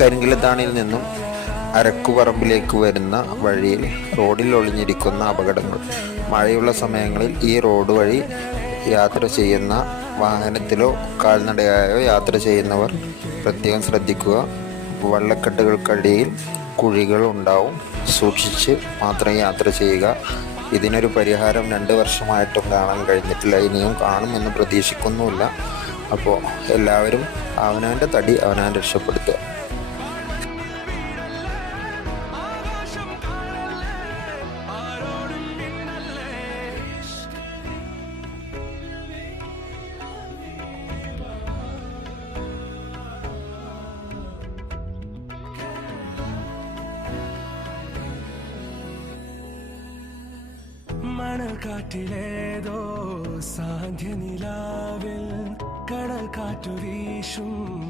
കരിങ്കിലത്താണിയിൽ നിന്നും അരക്കുപറമ്പിലേക്ക് വരുന്ന വഴിയിൽ റോഡിൽ ഒളിഞ്ഞിരിക്കുന്ന അപകടങ്ങൾ. മഴയുള്ള സമയങ്ങളിൽ ഈ റോഡ് വഴി യാത്ര ചെയ്യുന്ന വാഹനത്തിലോ കാൽനടയായോ യാത്ര ചെയ്യുന്നവർ പ്രത്യേകം ശ്രദ്ധിക്കുക. വള്ളക്കെട്ടുകൾക്കടിയിൽ കുഴികൾ ഉണ്ടാവും. സൂക്ഷിച്ച് മാത്രം യാത്ര ചെയ്യുക. ഇതിനൊരു പരിഹാരം രണ്ട് വർഷമായിട്ടും കാണാൻ കഴിഞ്ഞിട്ടില്ല. ഇനിയും കാണുമെന്ന് പ്രതീക്ഷിക്കുന്നുമില്ല. അപ്പോൾ എല്ലാവരും അവനവന്റെ തടി അവനവൻ രക്ഷപ്പെടുത്തുക. മണൽ കാറ്റിലേതോ സാന്ധ്യ നിലാവിൽ കടൽ കാറ്റു വീശും ഏകാന്തര